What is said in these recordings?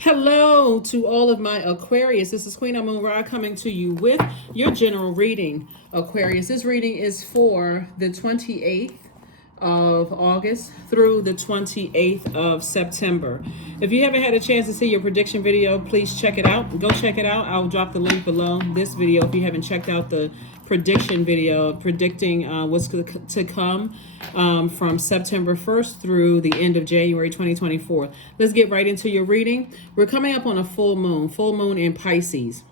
Hello to all of my Aquarius. This is Queen Amun Ra coming to you with your general reading, Aquarius. This reading is for the 28th of August through the 28th of September. If you haven't had a chance to see your prediction video, please check it out. Go check it out. I'll drop the link below this video if you haven't checked out the prediction video predicting what's to come from September 1st through the end of January 2024. Let's get right into your reading. We're coming up on a full moon in Pisces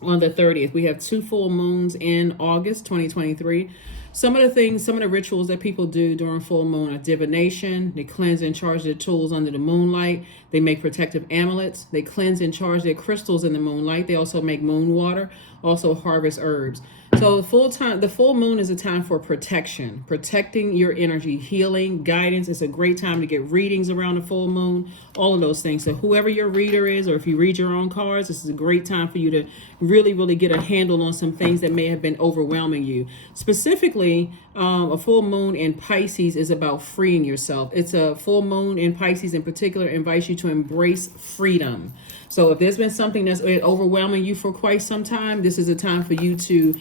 on the 30th. We have two full moons in August 2023. Some of the rituals that people do during full moon are divination. They cleanse and charge their tools under the moonlight. They make protective amulets. They cleanse and charge their crystals in the moonlight. They also make moon water, also harvest herbs. So the full moon is a time for protection, protecting your energy, healing, guidance. It's a great time to get readings around the full moon, all of those things. So whoever your reader is, or if you read your own cards, this is a great time for you to really get a handle on some things that may have been overwhelming you. Specifically, a full moon in Pisces is about freeing yourself. It's a full moon in Pisces in particular invites you to embrace freedom. So if there's been something that's overwhelming you for quite some time, this is a time for you to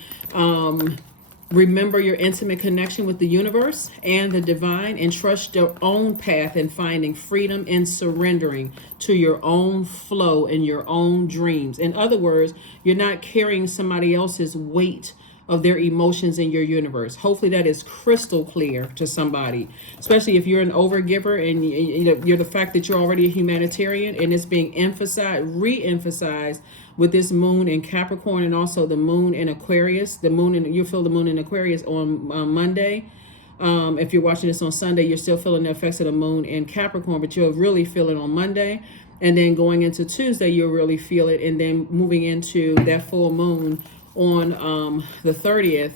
remember your intimate connection with the universe and the divine, and trust your own path in finding freedom and surrendering to your own flow and your own dreams. In other words, you're not carrying somebody else's weight of their emotions in your universe. Hopefully that is crystal clear to somebody, especially if you're an overgiver and you're the fact that you're already a humanitarian, and it's being emphasized, re-emphasized with this moon in Capricorn and also the moon in Aquarius. You'll feel the moon in Aquarius on Monday. If you're watching this on Sunday, you're still feeling the effects of the moon in Capricorn, but you'll really feel it on Monday. And then going into Tuesday, you'll really feel it. And then moving into that full moon on the 30th,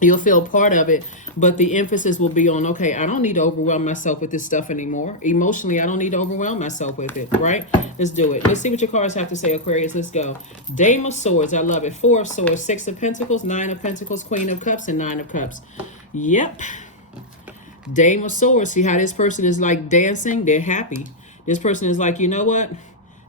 you'll feel part of it, but the emphasis will be on, okay, I don't need to overwhelm myself with this stuff anymore. Emotionally, I don't need to overwhelm myself with it, right? Let's do it. Let's see what your cards have to say, Aquarius. Let's go. Dame of Swords, I love it. Four of Swords, Six of Pentacles, Nine of Pentacles, Queen of Cups, and Nine of Cups. Yep. Dame of Swords. See how this person is like dancing? They're happy. This person is like, you know what?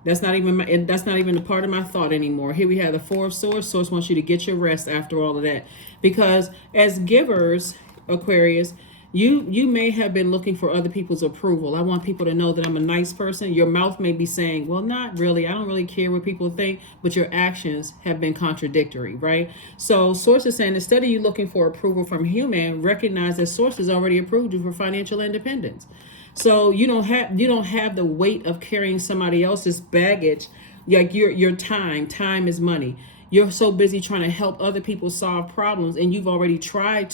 That's not even a part of my thought anymore. Here we have the Four of Swords. Source wants you to get your rest after all of that. Because as givers, Aquarius, you may have been looking for other people's approval. I want people to know that I'm a nice person. Your mouth may be saying, well, not really. I don't really care what people think. But your actions have been contradictory, right? So Source is saying, instead of you looking for approval from human, recognize that Source has already approved you for financial independence. So you don't have the weight of carrying somebody else's baggage. Like your time is money. You're so busy trying to help other people solve problems, and you're trying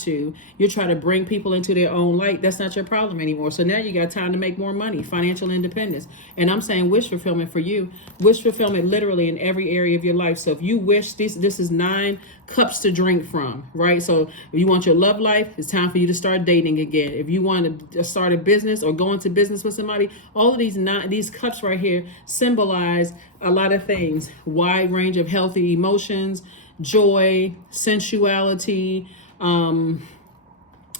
to bring people into their own light. That's not your problem anymore. So now you got time to make more money, financial independence. And I'm saying wish fulfillment for you. Wish fulfillment literally in every area of your life. So if you wish, this is 9 cups to drink from, right? So if you want your love life, it's time for you to start dating again. If you want to start a business or go into business with somebody, all of these cups right here symbolize a lot of things. Wide range of healthy emotions, joy, sensuality,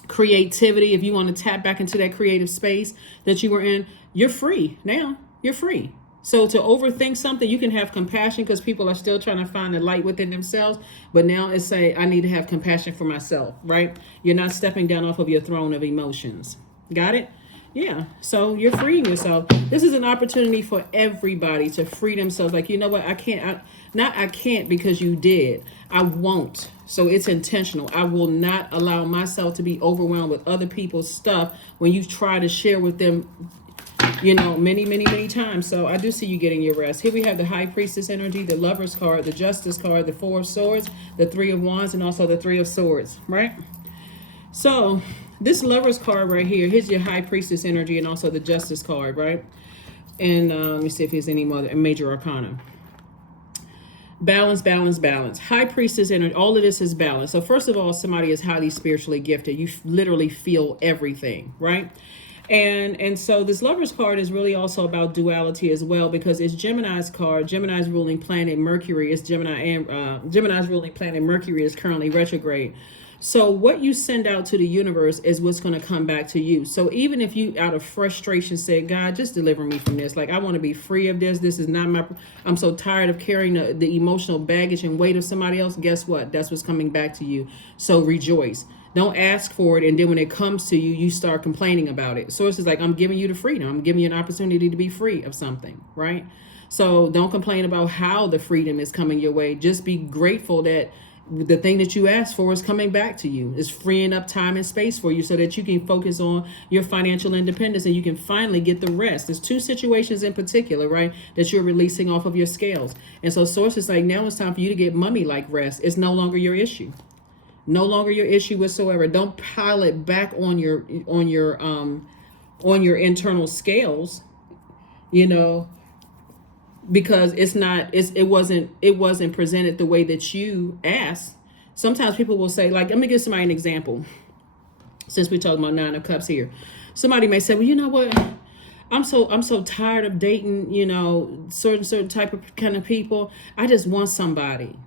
creativity. If you want to tap back into that creative space that you were in, you're free now. You're free. So to overthink something, you can have compassion because people are still trying to find the light within themselves. But now it's say, I need to have compassion for myself, right? You're not stepping down off of your throne of emotions. Got it? Yeah. So you're freeing yourself. This is an opportunity for everybody to free themselves. Like, you know what? I can't because you did. I won't. So it's intentional. I will not allow myself to be overwhelmed with other people's stuff when you try to share with them, many times. So I do see you getting your rest. Here we have the High Priestess energy, the Lover's card, the Justice card, the Four of Swords, the Three of Wands, and also the Three of Swords, right? So this Lover's card right here, here's your High Priestess energy and also the Justice card, right? And let me see if there's any major arcana. Balance, balance, balance. High Priestess energy, all of this is balance. So first of all, somebody is highly spiritually gifted. You literally feel everything, right? And so this Lover's card is really also about duality as well, because it's Gemini's card. Gemini's ruling planet Mercury is Gemini, and Gemini's ruling planet Mercury is currently retrograde. So what you send out to the universe is what's going to come back to you. So even if you out of frustration said, God, just deliver me from this. Like, I want to be free of this. This is not my, I'm so tired of carrying the emotional baggage and weight of somebody else. Guess what? That's what's coming back to you. So rejoice. Don't ask for it. And then when it comes to you, you start complaining about it. So it's just like, I'm giving you the freedom. I'm giving you an opportunity to be free of something, right? So don't complain about how the freedom is coming your way. Just be grateful that the thing that you asked for is coming back to you. It's freeing up time and space for you so that you can focus on your financial independence and you can finally get the rest. There's two situations in particular, right, that you're releasing off of your scales. And so Source is like, now it's time for you to get mummy-like rest. It's no longer your issue. No longer your issue whatsoever. Don't pile it back on your internal scales, you know, because it wasn't presented the way that you asked. Sometimes people will say, like, let me give somebody an example. Since we're talking about 9 of Cups here, somebody may say, well, you know what? I'm so tired of dating, you know, certain type of kind of people. I just want somebody.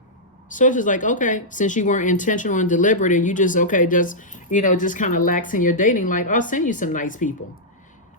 So it's just like, okay, since you weren't intentional and deliberate and you just kind of lax in your dating, like, I'll send you some nice people.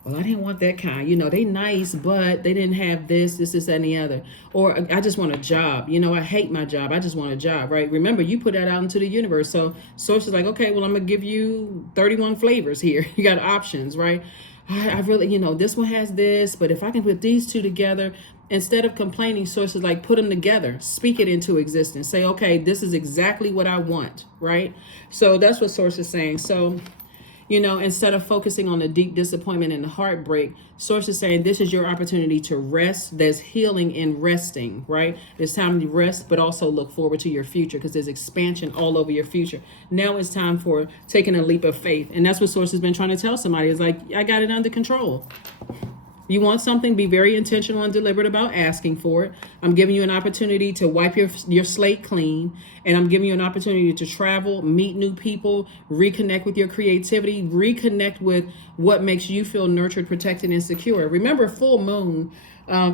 Well, I didn't want that kind. You know, they nice, but they didn't have this, and the other. Or I just want a job. You know, I hate my job. I just want a job, right? Remember, you put that out into the universe. So Source is like, okay, well, I'm going to give you 31 flavors here. You got options, right? I really, you know, this one has this, but if I can put these two together, instead of complaining, Source is like, put them together, speak it into existence. Say, okay, this is exactly what I want, right? So that's what Source is saying. So, you know, instead of focusing on the deep disappointment and the heartbreak, Source is saying this is your opportunity to rest. There's healing in resting, right? It's time to rest, but also look forward to your future because there's expansion all over your future. Now it's time for taking a leap of faith. And that's what Source has been trying to tell somebody. It's like, I got it under control. You want something, be very intentional and deliberate about asking for it. I'm giving you an opportunity to wipe your slate clean. And I'm giving you an opportunity to travel, meet new people, reconnect with your creativity, reconnect with what makes you feel nurtured, protected, and secure. Remember, full moon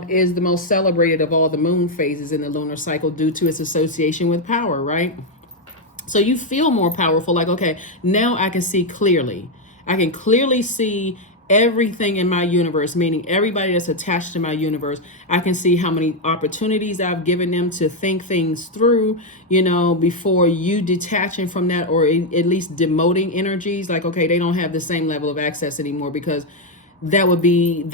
is the most celebrated of all the moon phases in the lunar cycle due to its association with power, right? So you feel more powerful, like, okay, now I can see clearly. I can clearly see everything in my universe, meaning everybody that's attached to my universe. I can see how many opportunities I've given them to think things through, you know, before you detaching from that, or at least demoting energies. Like, okay, they don't have the same level of access anymore, because that would be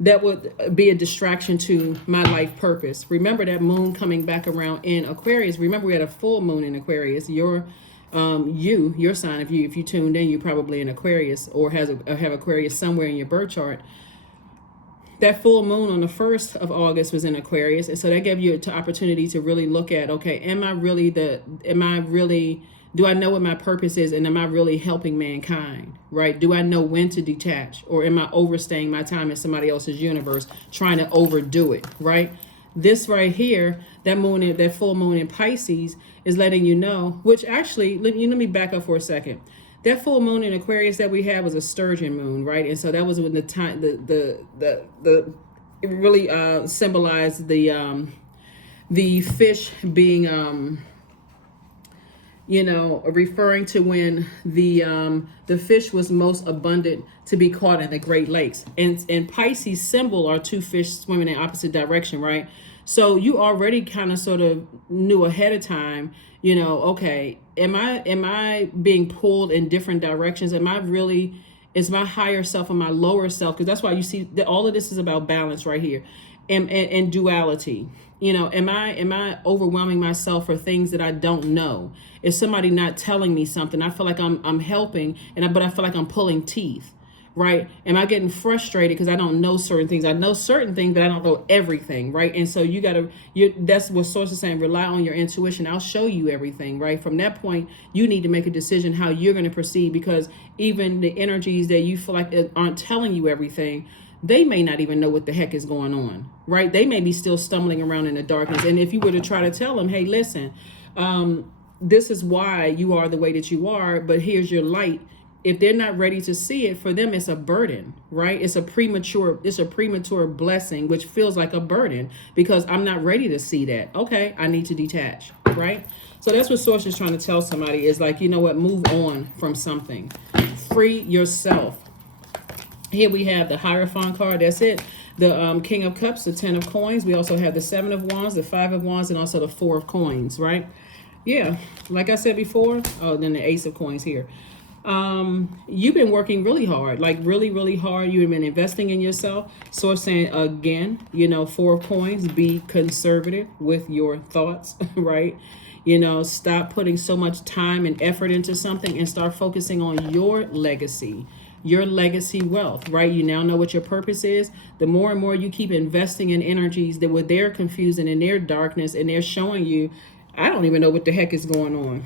a distraction to my life purpose. Remember that moon coming back around in Aquarius. Remember, we had a full moon in Aquarius. Your sign, if you tuned in, you're probably in Aquarius or have Aquarius somewhere in your birth chart. That full moon on the 1st of August was in Aquarius. And so that gave you an opportunity to really look at, okay, do I know what my purpose is, and am I really helping mankind, right? Do I know when to detach, or am I overstaying my time in somebody else's universe, trying to overdo it, right? This right here, that full moon in Pisces is letting you know, which actually, let me back up for a second. That full moon in Aquarius that we had was a sturgeon moon, right? And so that was when the time, it really symbolized the fish being, referring to when the fish was most abundant to be caught in the Great Lakes. And Pisces symbol are two fish swimming in opposite direction, right? So you already kind of sort of knew ahead of time, okay, am I being pulled in different directions? Is my higher self and my lower self? Because that's why you see that all of this is about balance right here, and duality. Am I overwhelming myself for things that I don't know? Is somebody not telling me something? I feel like I'm helping, but I feel like I'm pulling teeth, right? Am I getting frustrated because I don't know certain things? I know certain things, but I don't know everything, right? And so that's what Source is saying, rely on your intuition. I'll show you everything, right? From that point, you need to make a decision how you're going to proceed, because even the energies that you feel like aren't telling you everything, they may not even know what the heck is going on, right? They may be still stumbling around in the darkness. And if you were to try to tell them, hey, listen, this is why you are the way that you are, but here's your light. If they're not ready to see it, for them, it's a burden, right? It's a premature blessing, which feels like a burden because I'm not ready to see that. Okay, I need to detach. right? So that's what Source is trying to tell somebody is like, you know what, move on from something. Free yourself. Here we have the Hierophant card. That's it. The King of Cups, the 10 of Coins. We also have the 7 of Wands, the 5 of Wands, and also the 4 of Coins, right? Yeah, like I said before. Oh, then the Ace of Coins here. You've been working really hard, like really, really hard. You've been investing in yourself. Source saying again, you know, 4 of Coins, be conservative with your thoughts, right? You know, stop putting so much time and effort into something and start focusing on your legacy wealth, right? You now know what your purpose is. The more and more you keep investing in energies that were they're confusing in their darkness and they're showing you, I don't even know what the heck is going on.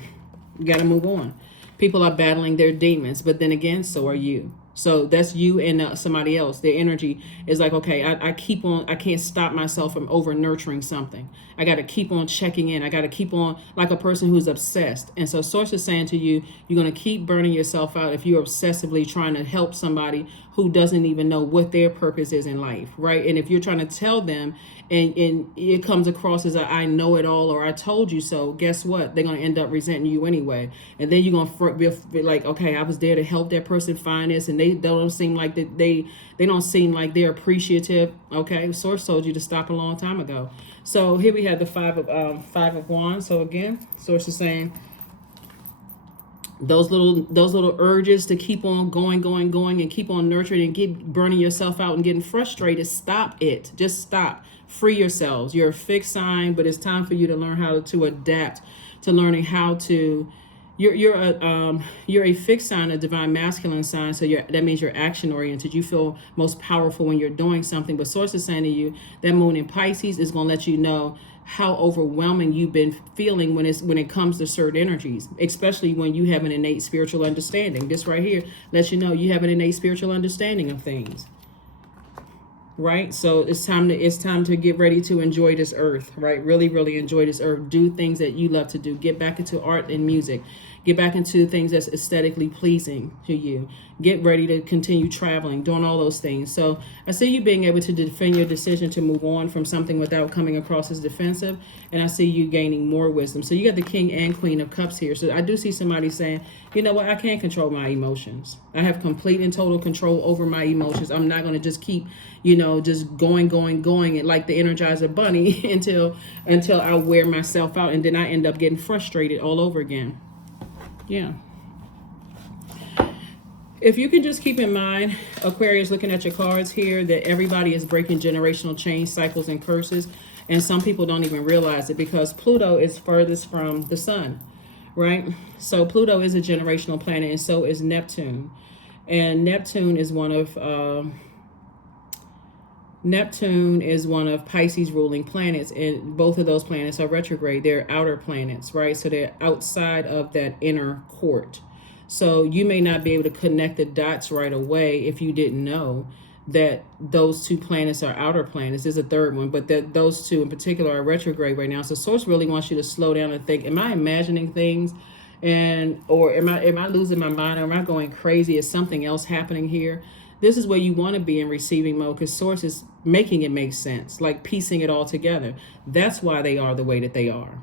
You got to move on. People are battling their demons, but then again, so are you. So that's you and somebody else. Their energy is like, okay, I can't stop myself from over nurturing something. I got to keep on checking in. I got to keep on like a person who's obsessed. And so Source is saying to you, you're going to keep burning yourself out if you're obsessively trying to help somebody who doesn't even know what their purpose is in life, right? And if you're trying to tell them and it comes across as a I know it all or I told you so, guess what? They're going to end up resenting you anyway. And then you're going to be like, okay, I was there to help that person find this, and they don't seem like that they don't seem like they're appreciative. Okay, Source told you to stop a long time ago. So here we have the 5 of Wands. So again, Source is saying those little urges to keep on going and keep on nurturing and keep burning yourself out and getting frustrated, stop it. Just stop. Free yourselves. You're a fixed sign, but it's time for you to learn how to adapt to learning how to. You're a fixed sign, a divine masculine sign, so that means you're action oriented. You feel most powerful when you're doing something. But Source is saying to you that moon in Pisces is going to let you know how overwhelming you've been feeling when it comes to certain energies, especially when you have an innate spiritual understanding. This right here lets you know you have an innate spiritual understanding of things. Right? So it's time to get ready to enjoy this earth, right? Really, really enjoy this earth. Do things that you love to do. Get back into art and music. Get back into things that's aesthetically pleasing to you. Get ready to continue traveling, doing all those things. So I see you being able to defend your decision to move on from something without coming across as defensive. And I see you gaining more wisdom. So you got the King and Queen of Cups here. So I do see somebody saying, you know what, I can't control my emotions. I have complete and total control over my emotions. I'm not going to just keep, just going and like the Energizer Bunny until I wear myself out, and then I end up getting frustrated all over again. Yeah. If you can just keep in mind, Aquarius, looking at your cards here, that everybody is breaking generational change cycles and curses, and some people don't even realize it because Pluto is furthest from the sun, right? So Pluto is a generational planet, and so is Neptune. And Neptune is one of Pisces ruling planets, and both of those planets are retrograde. They're outer planets, right? So they're outside of that inner court. So you may not be able to connect the dots right away if you didn't know that those two planets are outer planets. There's a third one, but that those two in particular are retrograde right now. So Source really wants you to slow down and think, am I imagining things? Or am I losing my mind? Or am I going crazy? Is something else happening here? This is where you want to be in receiving mode, because Source is making it make sense, like piecing it all together. That's why they are the way that they are,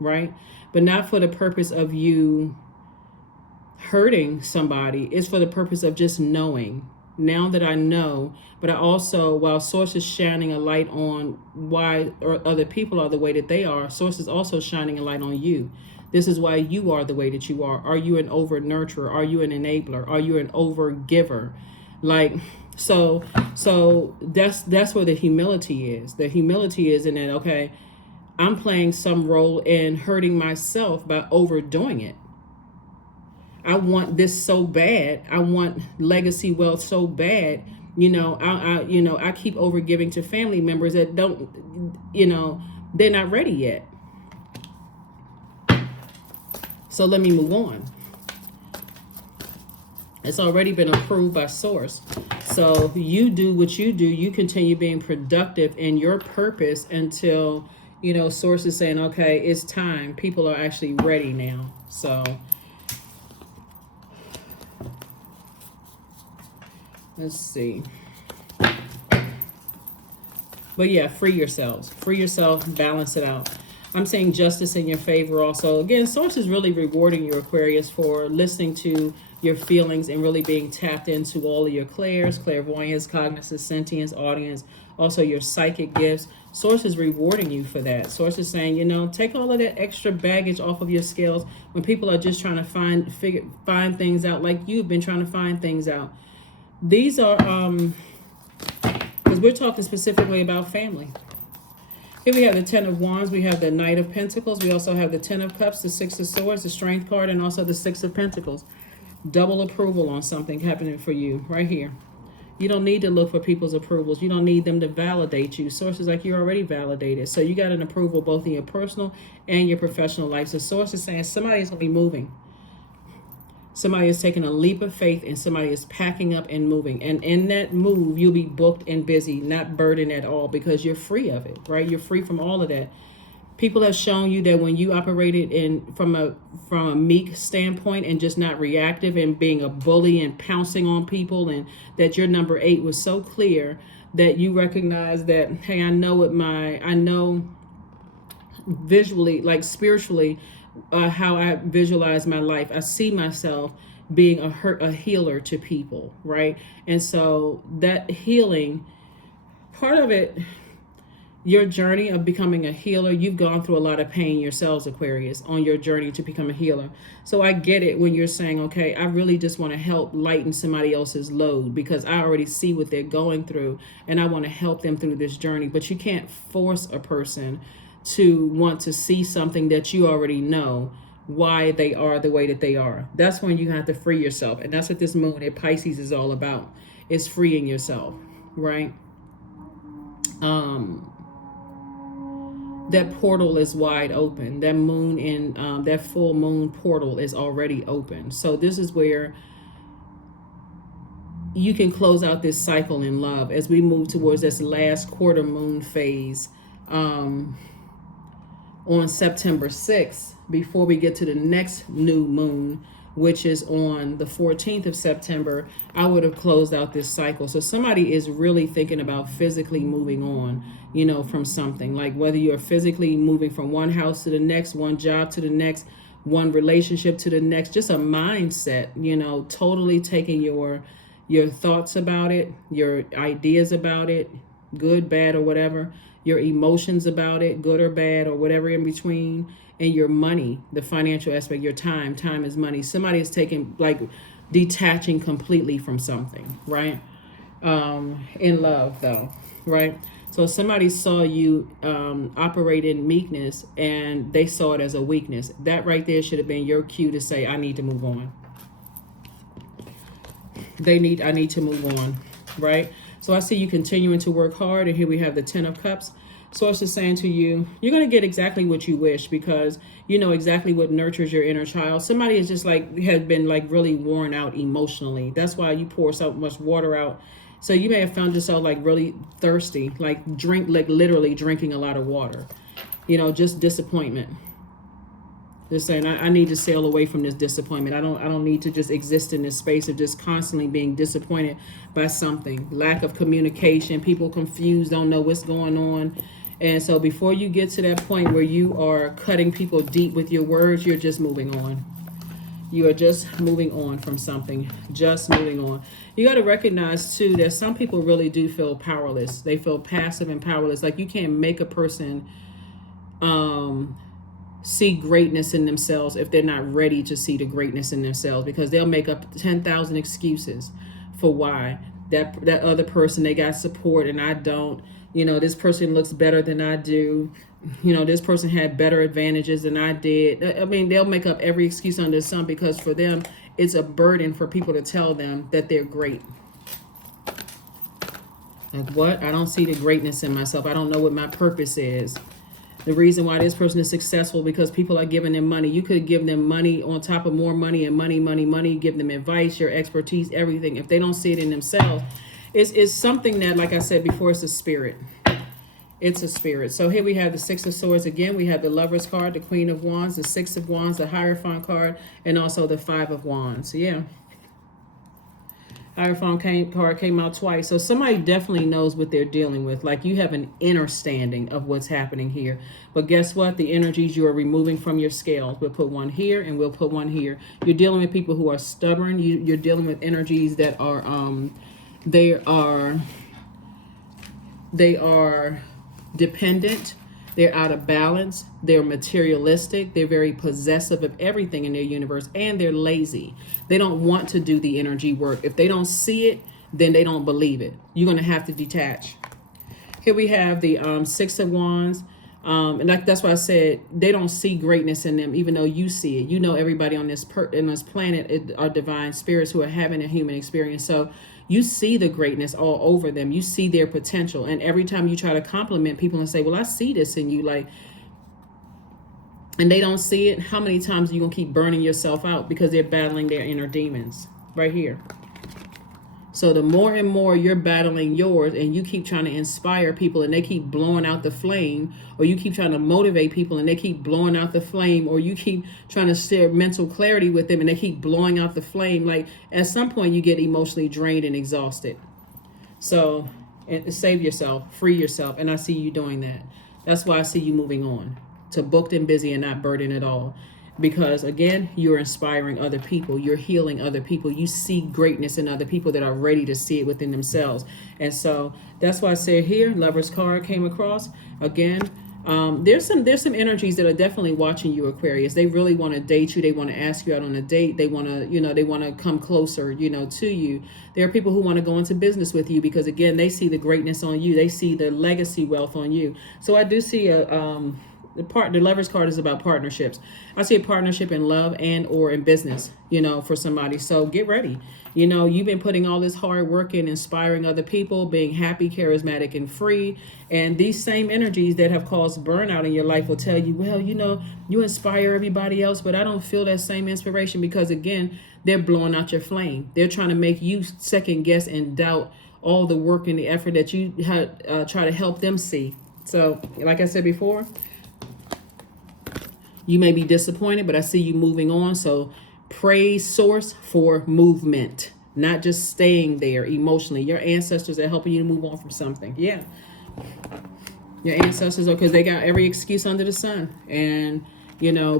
right? But not for the purpose of you hurting somebody. It's for the purpose of just knowing. Now that I know, but I also, while Source is shining a light on why other people are the way that they are, Source is also shining a light on you. This is why you are the way that you are. Are you an over nurturer? Are you an enabler? Are you an over giver? Like, so that's where the humility is. The humility is in that, okay, I'm playing some role in hurting myself by overdoing it. I want this so bad. I want legacy wealth so bad. I keep over giving to family members that don't, they're not ready yet. So let me move on. It's already been approved by Source. So you do what you do. You continue being productive in your purpose until, Source is saying, okay, it's time. People are actually ready now. So let's see. But yeah, free yourselves. Free yourself, balance it out. I'm saying justice in your favor also. Again, source is really rewarding you, Aquarius, for listening to your feelings and really being tapped into all of your clairs, clairvoyance, cognizance, sentience, audience, also your psychic gifts. Source is rewarding you for that. Source is saying, you know, take all of that extra baggage off of your scales when people are just trying to find things out like you've been trying to find things out. These are because we're talking specifically about family. Here we have the Ten of Wands, we have the Knight of Pentacles, we also have the Ten of Cups, the Six of Swords, the Strength card, and also the Six of Pentacles. Double approval on something happening for you right here. You don't need to look for people's approvals. You don't need them to validate you. Source is like you're already validated. So you got an approval both in your personal and your professional life. So source is saying somebody's going to be moving. Somebody is taking a leap of faith and somebody is packing up and moving. And in that move, you'll be booked and busy, not burdened at all because you're free of it, right? You're free from all of that. People have shown you that when you operated from a meek standpoint and just not reactive and being a bully and pouncing on people, and that your number 8 was so clear that you recognize that, hey, I know visually, like spiritually, how I visualize my life. I see myself being a healer to people, right? And so that healing, part of it, your journey of becoming a healer, you've gone through a lot of pain yourselves, Aquarius, on your journey to become a healer. So I get it when you're saying, okay, I really just want to help lighten somebody else's load because I already see what they're going through and I want to help them through this journey. But you can't force a person to want to see something that you already know why they are the way that they are. That's when you have to free yourself. And that's what this moon at Pisces is all about. It's freeing yourself, right? That portal is wide open. That moon in that full moon portal is already open. So this is where you can close out this cycle in love as we move towards this last quarter moon phase on September 6th, before we get to the next new moon, which is on the 14th of September. I would have closed out this cycle. So somebody is really thinking about physically moving on, you know, from something, like whether you're physically moving from one house to the next, one job to the next, one relationship to the next, just a mindset, you know, totally taking your thoughts about it, your ideas about it, good, bad, or whatever, your emotions about it, good or bad, or whatever in between, and your money, the financial aspect, your time. Time is money. Somebody is taking, like, detaching completely from something, right? In love, though, right? So somebody saw you operate in meekness and they saw it as a weakness. That right there should have been your cue to say, I need to move on. I need to move on, right? So I see you continuing to work hard, and here we have the Ten of Cups. Source is saying to you, you're going to get exactly what you wish because you know exactly what nurtures your inner child. Somebody is just like, has been like really worn out emotionally. That's why you pour so much water out. So you may have found yourself like really thirsty, like literally drinking a lot of water, you know, just disappointment. Just saying, I need to sail away from this disappointment. I don't need to just exist in this space of just constantly being disappointed by something. Lack of communication, people confused, don't know what's going on. And so before you get to that point where you are cutting people deep with your words, you're just moving on. You are just moving on from something, just moving on. You got to recognize, too, that some people really do feel powerless. They feel passive and powerless. Like you can't make a person see greatness in themselves if they're not ready to see the greatness in themselves, because they'll make up 10,000 excuses for why that other person, they got support and I don't. You know, this person looks better than I do. You know, this person had better advantages than I did. I mean, they'll make up every excuse under the sun because for them, it's a burden for people to tell them that they're great. Like, what? I don't see the greatness in myself. I don't know what my purpose is. The reason why this person is successful because people are giving them money. You could give them money on top of more money and money, give them advice, your expertise, everything. If they don't see it in themselves, it's something that, like I said before, it's a spirit. It's a spirit. So here we have the Six of Swords again. We have the Lover's card, the Queen of Wands, the Six of Wands, the Hierophant card, and also the Five of Wands. Yeah. Hierophant card came out twice. So somebody definitely knows what they're dealing with. Like you have an understanding of what's happening here. But guess what? The energies you are removing from your scales. We'll put one here and we'll put one here. You're dealing with people who are stubborn. You're dealing with energies that are they are dependent. They're out of balance. They're materialistic. They're very possessive of everything in their universe. And they're lazy. They don't want to do the energy work. If they don't see it, then they don't believe it. You're going to have to detach. Here we have the Six of Wands. And that's why I said they don't see greatness in them, even though you see it. You know, everybody on this planet are divine spirits who are having a human experience. So you see the greatness all over them. You see their potential. And every time you try to compliment people and say, well, I see this in you, like, and they don't see it, how many times are you going to keep burning yourself out because they're battling their inner demons right here? So the more and more you're battling yours and you keep trying to inspire people and they keep blowing out the flame, or you keep trying to motivate people and they keep blowing out the flame, or you keep trying to share mental clarity with them and they keep blowing out the flame, like at some point you get emotionally drained and exhausted. So save yourself, free yourself. And I see you doing that. That's why I see you moving on to booked and busy and not burdened at all. Because again, you're inspiring other people. You're healing other people. You see greatness in other people that are ready to see it within themselves. And so that's why I say here, Lover's card came across. Again, there's some energies that are definitely watching you, Aquarius. They really want to date you. They want to ask you out on a date. They want to, they want to come closer, to you. There are people who want to go into business with you because, again, they see the greatness on you. They see the legacy wealth on you. So I do see the Lover's card is about partnerships. I see a partnership in love and or in business, for somebody. So get ready. You've been putting all this hard work in, inspiring other people, being happy, charismatic, and free. And these same energies that have caused burnout in your life will tell you, well, you inspire everybody else, but I don't feel that same inspiration because, again, they're blowing out your flame. They're trying to make you second guess and doubt all the work and the effort that you try to help them see. So like I said before, you may be disappointed, but I see you moving on. So praise Source for movement, not just staying there emotionally. Your ancestors are helping you to move on from something. Yeah. Your ancestors are, because they got every excuse under the sun. And,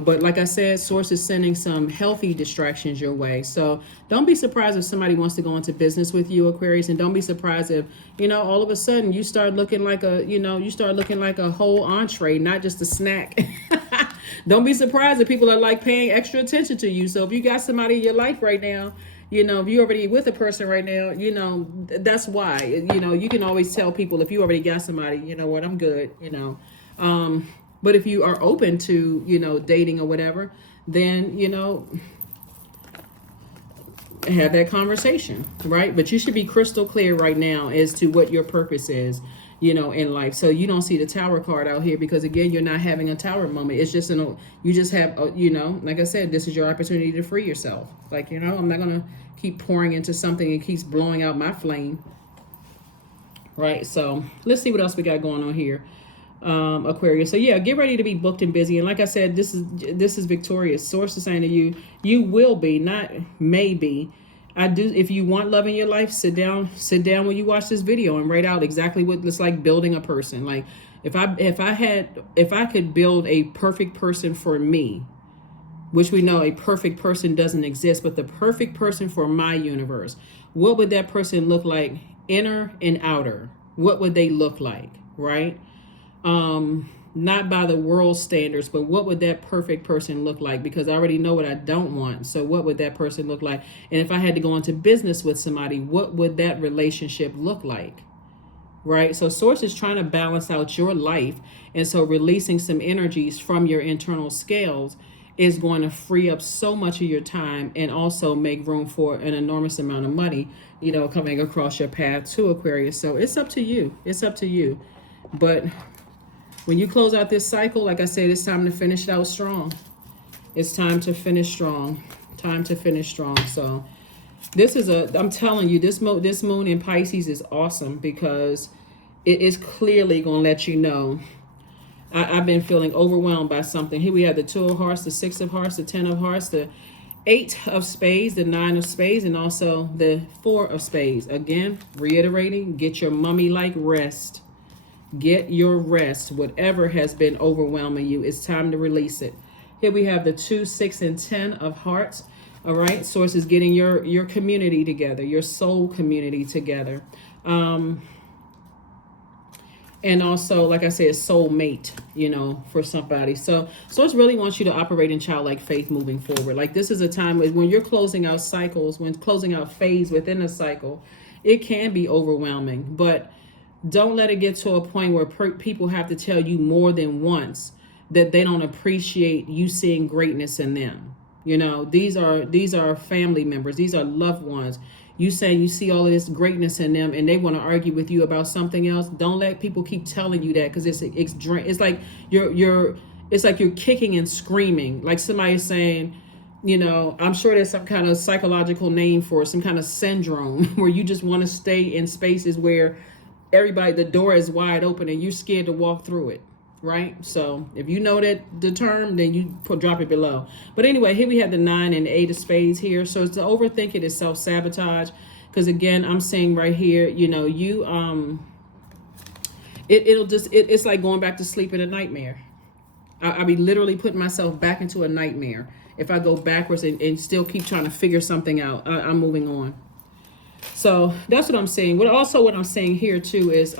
but like I said, Source is sending some healthy distractions your way. So don't be surprised if somebody wants to go into business with you, Aquarius. And don't be surprised if, all of a sudden you start looking like a whole entree, not just a snack. Don't be surprised if people are like paying extra attention to you. So if you got somebody in your life right now, if you're already with a person right now, that's why, you can always tell people if you already got somebody, what, I'm good, but if you are open to, dating or whatever, then, have that conversation, right? But you should be crystal clear right now as to what your purpose is, in life. So you don't see the Tower card out here because, again, you're not having a Tower moment. It's just, you just have, like I said, this is your opportunity to free yourself. Like, I'm not going to keep pouring into something and keeps blowing out my flame. Right. So let's see what else we got going on here. Aquarius. So yeah, get ready to be booked and busy. And like I said, this is victorious. Source is saying to you, you will be, not maybe. If you want love in your life, sit down when you watch this video and write out exactly what it's like building a person. Like if I could build a perfect person for me, which we know a perfect person doesn't exist, but the perfect person for my universe, what would that person look like, inner and outer? What would they look like, right? Not by the world standards, but what would that perfect person look like? Because I already know what I don't want. So what would that person look like? And if I had to go into business with somebody, what would that relationship look like? Right? So Source is trying to balance out your life. And so releasing some energies from your internal scales is going to free up so much of your time and also make room for an enormous amount of money, coming across your path to Aquarius. So it's up to you. It's up to you. But when you close out this cycle, like I said, it's time to finish it out strong. It's time to finish strong. Time to finish strong. So I'm telling you, this moon in Pisces is awesome because it is clearly going to let you know. I've been feeling overwhelmed by something. Here we have the 2 of Hearts, the 6 of Hearts, the 10 of Hearts, 8 of spades, the 9 of spades, and also the 4 of spades. Again, reiterating, get your mummy-like rest. Get your rest. Whatever has been overwhelming you, it's time to release it. Here we have the 2, 6, and 10 of hearts. All right, Source is getting your community together, your soul community together. And also, like I said, soulmate, you know, for somebody. So Source really wants you to operate in childlike faith moving forward. Like, this is a time when you're closing out cycles, when closing out phase within a cycle, it can be overwhelming. But don't let it get to a point where people have to tell you more than once that they don't appreciate you seeing greatness in them. You know, these are family members. These are loved ones. You saying you see all of this greatness in them and they want to argue with you about something else. Don't let people keep telling you that, because it's like you're kicking and screaming. Like somebody saying, you know, I'm sure there's some kind of psychological name for it, some kind of syndrome where you just want to stay in spaces where the door is wide open and you're scared to walk through it. Right? So if you know the term, then you drop it below. But anyway, here we have the 9 and 8 of spades here. So it's to overthink it is self-sabotage. Because again, I'm saying right here, you know, it's like going back to sleep in a nightmare. I'll be literally putting myself back into a nightmare if I go backwards and still keep trying to figure something out. I'm moving on. So that's what I'm saying. What I'm saying here too is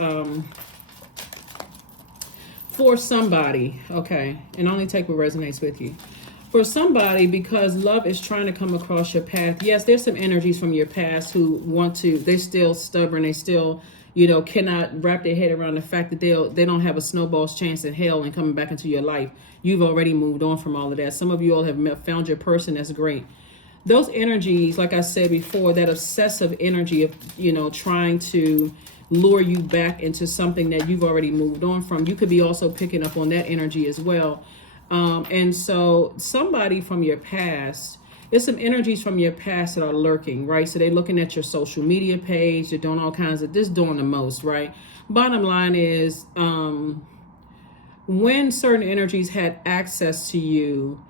for somebody, okay, and only take what resonates with you. For somebody, because love is trying to come across your path. Yes, there's some energies from your past who they're still stubborn. They still, you know, cannot wrap their head around the fact that they don't have a snowball's chance in hell and coming back into your life. You've already moved on from all of that. Some of you all have found your person. That's great. Those energies, like I said before, that obsessive energy of, you know, trying to lure you back into something that you've already moved on from. You could be also picking up on that energy as well. And so somebody from your past, there's some energies from your past that are lurking, right? So they're looking at your social media page. They're doing all kinds of this, doing the most, right? Bottom line is, when certain energies had access to you,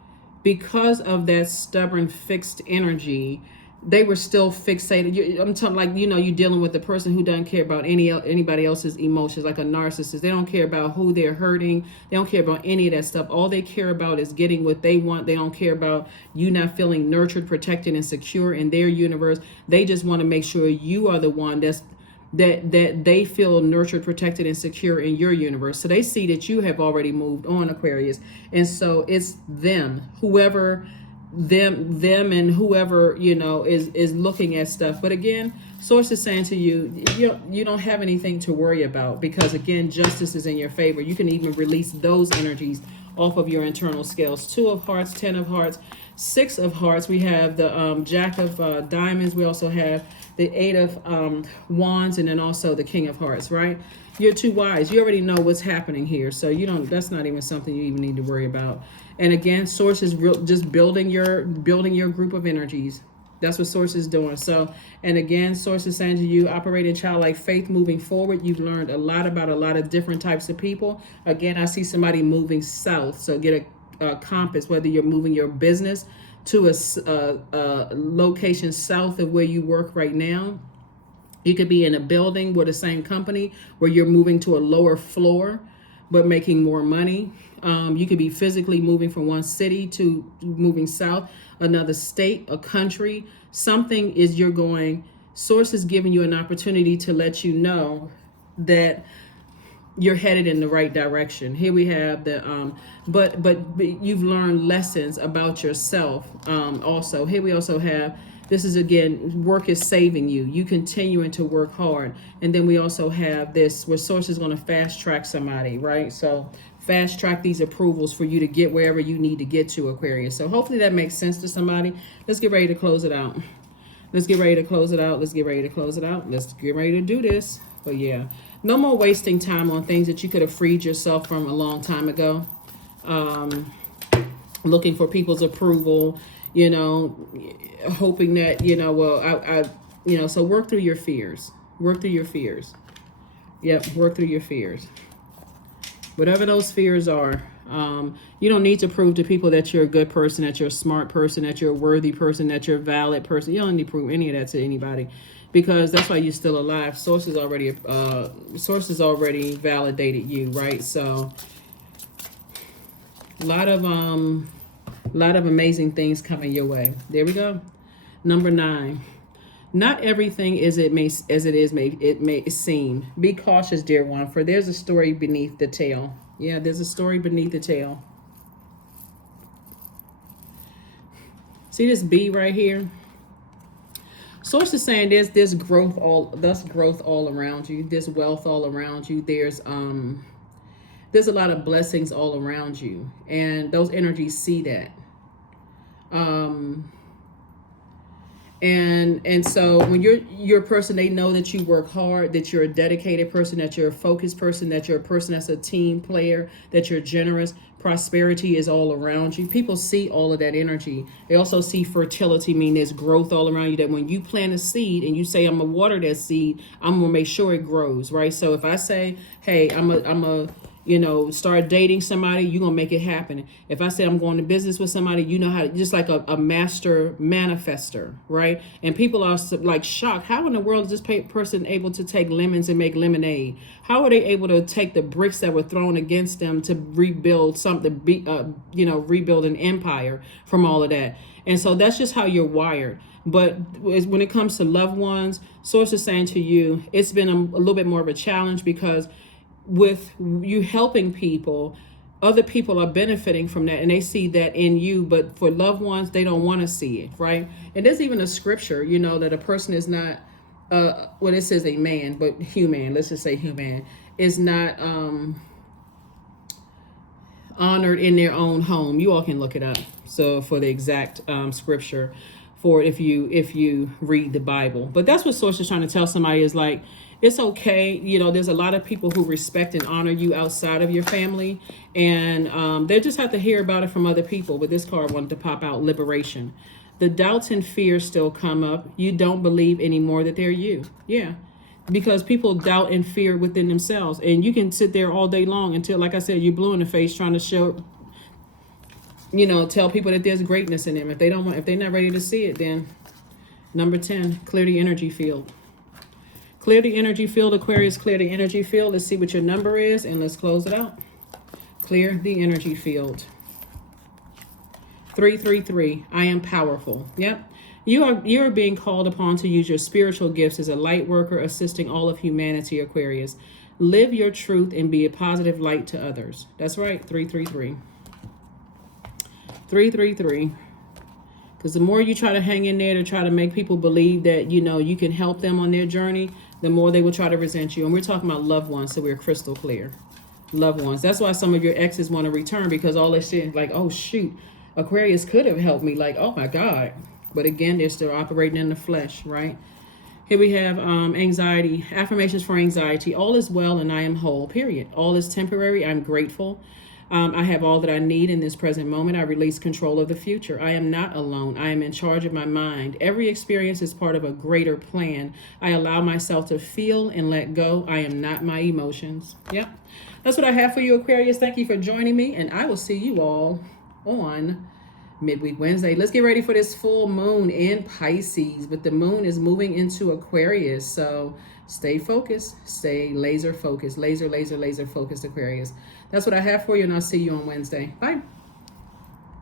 because of that stubborn fixed energy, they were still fixated. I'm talking like, you know, you're dealing with a person who doesn't care about anybody else's emotions, like a narcissist. They don't care about who they're hurting. They don't care about any of that stuff. All they care about is getting what they want. They don't care about you not feeling nurtured, protected, and secure in their universe. They just want to make sure you are the one that they feel nurtured, protected, and secure in your universe. So they see that you have already moved on, Aquarius. And so it's them and whoever, you know, is looking at stuff. But again, Source is saying to you, you don't have anything to worry about, because again, justice is in your favor. You can even release those energies off of your internal scales. 2 of hearts, 10 of hearts, 6 of hearts. We have the Jack of diamonds. We also have the 8 of wands, and then also the King of hearts, right? You're too wise. You already know what's happening here. So that's not even something you even need to worry about. And again, Source is just building your group of energies. That's what Source is doing. So, and again, Source is saying to you, operate in childlike faith moving forward. You've learned a lot about a lot of different types of people. Again, I see somebody moving south. So get a compass, whether you're moving your business to a location south of where you work right now. You could be in a building with the same company where you're moving to a lower floor but making more money. You could be physically moving from one city to moving south, another state, a country. Something is Source is giving you an opportunity to let you know that you're headed in the right direction. Here we have the, but you've learned lessons about yourself. Also, here we also have, this is again, work is saving you. You continuing to work hard. And then we also have this where Source is going to fast track somebody, right? So fast track these approvals for you to get wherever you need to get to, Aquarius. So hopefully that makes sense to somebody. Let's get ready to close it out. Let's get ready to close it out. Let's get ready to close it out. Let's get ready to do this. But yeah, no more wasting time on things that you could have freed yourself from a long time ago. Looking for people's approval, you know, hoping that, you know, well, so work through your fears. Work through your fears. Yep, work through your fears. Whatever those fears are, You don't need to prove to people that you're a good person, that you're a smart person, that you're a worthy person, that you're a valid person. You don't need to prove any of that to anybody, because that's why you're still alive. Sources already validated you, right? So a lot of amazing things coming your way. There we go. Number 9. Not everything it may seem. Be cautious, dear one, for there's a story beneath the tale. Yeah, there's a story beneath the tale. See this B right here? Source is saying there's growth all around you. There's wealth all around you. There's a lot of blessings all around you, and those energies see that. And so when you're a person, they know that you work hard, that you're a dedicated person, that you're a focused person, that you're a person that's a team player, that you're generous. Prosperity is all around you. People see all of that energy. They also see fertility, meaning there's growth all around you, that when you plant a seed and you say, I'm gonna water that seed, I'm gonna make sure it grows, right? So if I say, hey, I'm a start dating somebody, you're going to make it happen. If I say I'm going to business with somebody, you know how to, just like a master manifester, right? And people are like shocked. How in the world is this person able to take lemons and make lemonade? How are they able to take the bricks that were thrown against them to rebuild something, rebuild an empire from all of that? And so that's just how you're wired. But when it comes to loved ones, Source is saying to you, it's been a little bit more of a challenge, because with you helping people, other people are benefiting from that, and they see that in you. But for loved ones, they don't want to see it, right? And there's even a scripture, that a person is not, it says a man, but human, let's just say human, is not honored in their own home. You all can look it up. So for the exact scripture for if you read the Bible. But that's what Source is trying to tell somebody, is like, it's okay. There's a lot of people who respect and honor you outside of your family, and they just have to hear about it from other people. But this card wanted to pop out liberation. The doubts and fears still come up. You don't believe anymore that they're you. Yeah. Because people doubt and fear within themselves. And you can sit there all day long until, like I said, you're blue in the face trying to show, tell people that there's greatness in them. If they're not ready to see it, then number 10, clear the energy field. Clear the energy field, Aquarius, clear the energy field. Let's see what your number is, and let's close it out. Clear the energy field. 333, I am powerful. Yep. You are being called upon to use your spiritual gifts as a light worker, assisting all of humanity, Aquarius. Live your truth and be a positive light to others. That's right, 333. 333. Because the more you try to hang in there to try to make people believe that, you can help them on their journey, the more they will try to resent you. And we're talking about loved ones, so we're crystal clear. Loved ones. That's why some of your exes want to return, because all they say is like, oh, shoot, Aquarius could have helped me. Like, oh, my God. But again, they're still operating in the flesh, right? Here we have anxiety. Affirmations for anxiety. All is well and I am whole, period. All is temporary. I'm grateful. I have all that I need in this present moment. I release control of the future. I am not alone. I am in charge of my mind. Every experience is part of a greater plan. I allow myself to feel and let go. I am not my emotions. Yep. That's what I have for you, Aquarius. Thank you for joining me, and I will see you all on Midweek Wednesday. Let's get ready for this full moon in Pisces, but the moon is moving into Aquarius. So stay focused, stay laser focused, laser focused, Aquarius. That's what I have for you, and I'll see you on Wednesday. Bye.